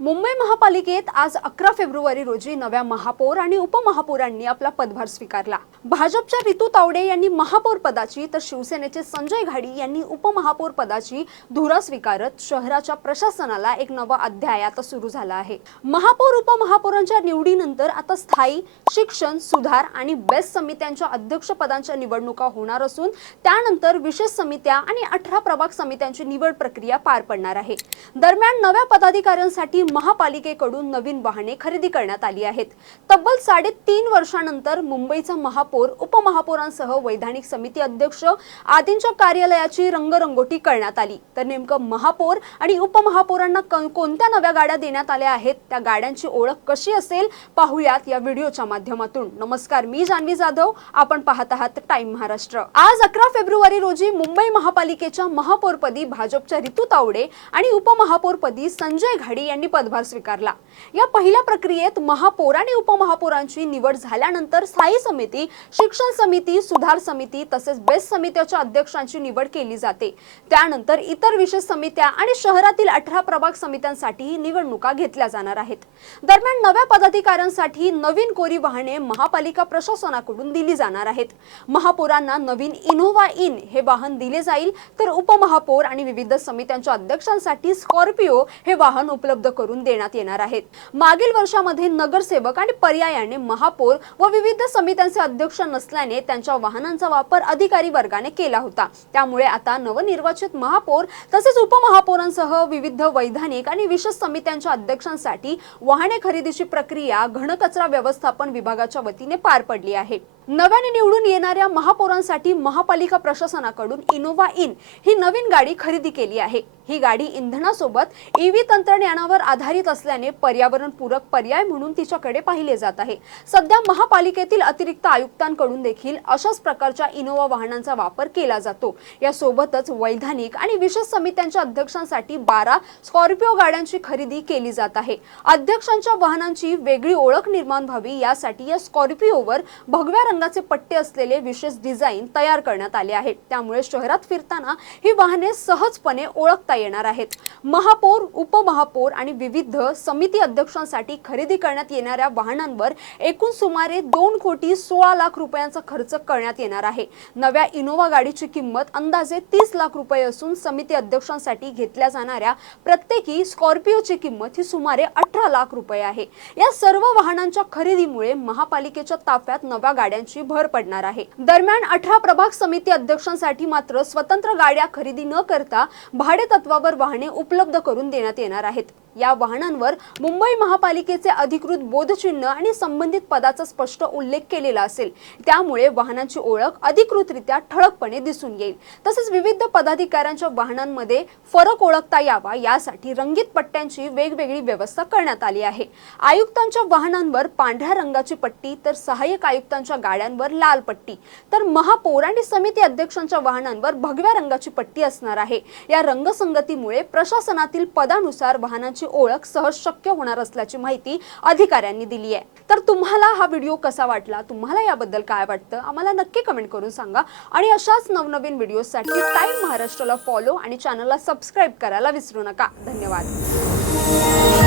मुंबई महापालिकेत आज 11 फेब्रुवारी रोजी नव्या महापौर आणि उपमहापौरांनी आपला पदभार स्वीकारला। भाजपच्या रितू तावडे यांनी महापौर पदाची तर शिवसेनेचे संजय घाडी यांनी उपमहापौर पदाची धुरा स्वीकारत शहराच्या प्रशासनाला एक नवा अध्याय आता सुरू झाला आहे। महापौर उपमहापौरांच्या निवडीनंतर आता स्थायी, शिक्षण, सुधार आणि बेस्ट समित्यांच्या अध्यक्षपदांच्या निवडणुका होणार असून त्यानंतर विशेष समित्या आणि 18 प्रभाग समित्यांची निवड प्रक्रिया पार पडणार आहे। दरम्यान नव्या पदाधिकाऱ्यांसाठी महापालिकेकडून नवीन वाहने खरेदी करण्यात आली आहेत। तब्बल 3.5 वर्षांनंतर मुंबईचा महापौर, उपमहापौरांसह वैधानिक समिती अध्यक्ष आदींच्या कार्यालयाची रंगरंगोटी करण्यात आली। तर नेमकं महापौर आणि उपमहापौरांना कोणत्या नव्या गाड्या देण्यात आल्या आहेत, त्या गाड्यांची ओळख कशी असेल पाहूयात या व्हिडिओच्या माध्यमातून। नमस्कार, मी जान्हवी जाधव, आपण पाहत आहात टाइम महाराष्ट्र। आज 11 फेब्रुवारी रोजी मुंबई महापालिकेच्या महापौरपदी भाजपच्या रितू तावडे आणि उपमहापौरपदी संजय घाडी यांनी पदभार स्वीकारला। या पहिल्या प्रक्रियेत महापौर आणि उपमहापौरांची निवड झाल्यानंतर स्थायी समिती, शिक्षण समिती, सुधार समिती तसेच बेस्ट समितीच्या अध्यक्षांची निवड केली जाते। त्यानंतर इतर विशेष समित्या आणि शहरातील 18 प्रभाग समित्यांसाठी निवडणुका घेतल्या जाणार आहेत। दरम्यान नव्या पदाधिकाऱ्यांसाठी नवीन कोरी वाहने महापालिका प्रशासनाकडून दिली जाणार आहेत। महापौरांना नवीन इनोव्हा इन हे वाहन दिले जाईल, तर उपमहापौर आणि विविध समित्यांच्या अध्यक्षांसाठी स्कॉर्पिओ हे वाहन उपलब्ध करून देण्यात येणार आहेत। मागील वर्षामध्ये नगरसेवक आणि पर्यायाने महापौर व विविध समित्यांचे अध्यक्ष नसल्याने त्यांच्या वाहनांचा वापर अधिकारी वर्गाने केला होता। त्यामुळे आता नवनिर्वाचित महापौर तसेच उपमहापौरांसह विविध वैधानिक आणि विशेष समित्यांच्या अध्यक्षांसाठी वाहने खरेदीची प्रक्रिया घनकचरा व्यवस्थापन विभागाच्या वतीने पार पडली आहे। नव्याने निवडून येणाऱ्या महापौरांसाठी महापालिका प्रशासनाकडून इनोव्हा इन ही नवीन गाडी खरेदी केली आहे। ही गाडी इंधनासोबत ईव्ही तंत्रज्ञानावर आधारित असल्याने पर्यावरणपूरक पर्याय म्हणून तिच्याकडे पाहिले जात आहे। सध्या महापालिकेतील अतिरिक्त आयुक्तांकडून देखील अशाच प्रकारच्या इनोव्हा वाहनांचा वापर केला जातो। यासोबतच वैधानिक आणि विशेष समित्यांच्या अध्यक्षांसाठी 12 स्कॉर्पिओ गाड्यांची खरेदी केली जात आहे। अध्यक्षांच्या वाहनांची वेगळी ओळख निर्माण व्हावी यासाठी या स्कॉर्पिओवर भगव्या रंगाचे पट्टे असलेले विशेष डिझाइन तयार करण्यात आले आहेत। त्यामुळे शहरात फिरताना ही वाहने सहजपणे ओळखता येणार आहेत। महापौर, उपमहापौर आणि विविध समिती अध्यक्षांसाठी खरेदी करण्यात येणाऱ्या वाहनांवर एकूण सुमारे 2,16,00,000 रुपयांचा खर्च करण्यात येणार आहे। नव्या इनोव्हा गाडीची किंमत अंदाजे 30 लाख रुपये असून समिती अध्यक्षांसाठी घेतल्या जाणाऱ्या प्रत्येकी स्कॉर्पिओची किंमत ही सुमारे 18 लाख रुपये आहे। या सर्व वाहनांच्या खरेदीमुळे महापालिकेच्या ताफ्यात नव्या गाड्यांची भर पडणार आहे। दरम्यान 18 प्रभाग समिती अध्यक्षांसाठी मात्र स्वतंत्र गाड्या खरेदी न करता भाडे तत्वावर वाहने उपलब्ध करून देण्यात येणार आहेत। या वाहनांवर मुंबई महापालिकेचे अधिकृत बोधचिन्ह आणि संबंधित पदाचा स्पष्ट उल्लेख केलेला असेल। त्यामुळे वाहनांची ओळख अधिकृतरित्या ठळकपणे दिसून येईल। तसेच विविध पदाधिकाऱ्यांच्या वाहनांमध्ये फरक ओळखता यावा यासाठी रंगीत पट्ट्यांची वेगवेगळी व्यवस्था करण्यात आली आहे। आयुक्तांच्या वाहनांवर पांढऱ्या रंगाची पट्टी, तर सहाय्यक आयुक्तांच्या गाड्यांवर लाल पट्टी, तर महापौर आणि समिती अध्यक्षांच्या वाहनांवर भगव्या रंगाची पट्टी असणार आहे। या रंगसंगतीमुळे प्रशासनातील पदानुसार वाहनांची ओळख सहज शक्य होणार असल्याची माहिती अधिकाऱ्यांनी दिली आहे। तर तुम्हाला हा व्हिडिओ कसा वाटला, तुम्हाला याबद्दल काय वाटतं, आम्हाला नक्की कमेंट करून सांगा। आणि अशाच नवनवीन व्हिडिओसाठी टाइम महाराष्ट्राला फॉलो आणि चॅनलला सबस्क्राइब करायला विसरू नका। धन्यवाद।